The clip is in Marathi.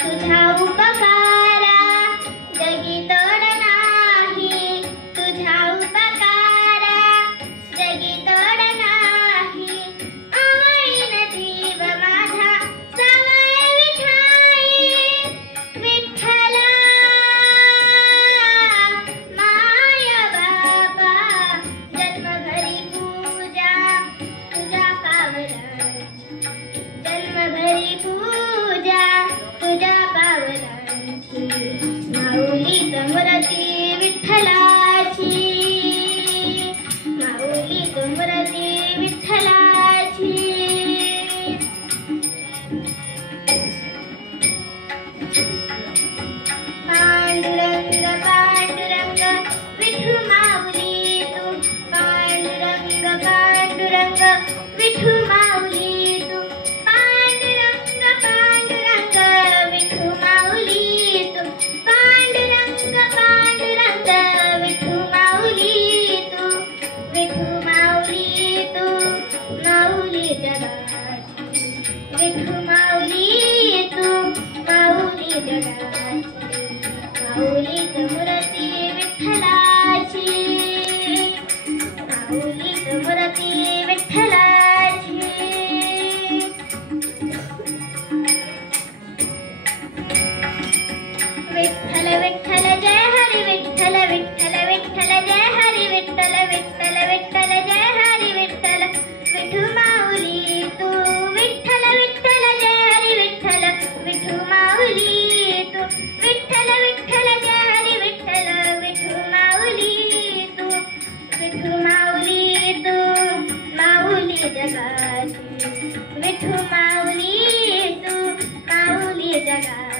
तुझा उपकारा जगी तोड नाही, तुझा उपकारा जगी तोड नाही. आवळीन जीव माझा सवय विठाई, विठ्ठला माय बाबा जन्मभरी पूजा तुझ्या पावलांची, जन्मभरी पूजा तुझ्या पावलांची. माऊली तुमरती विठ्ठलाची, माऊली तुमरती विठ्ठलाची. पांडुरंग पांडुरंग विठू माऊली तू, पांडुरंग पांडुरंग विठू माऊली तू, पांडुरंग पांडुरंग विठू माऊली तू, पांडुरंग पांडुरंग विठू माऊली तू, विठू माऊली तू माऊली जगाची, विठू माऊली तू माऊली जगाची. माऊली तुमरती विठ्ठलाची, माऊली तुमरती विठ्ठलाची. विठ्ठल विठ्ठल जय हरी विठ्ठल, विठ्ठल विठ्ठल जय हरी विठ्ठल, विठ्ठल विठ्ठल जय हरी विठ्ठल. विठू माऊली तू, विठ्ठल विठ्ठल जय हरी विठ्ठल, विठू माऊली तू, विठ्ठल विठ्ठल जय हरी विठ्ठल, विठू माऊली तू, विठू माऊली तू माऊली जगाची, विठू माऊली तू माऊली जगाची.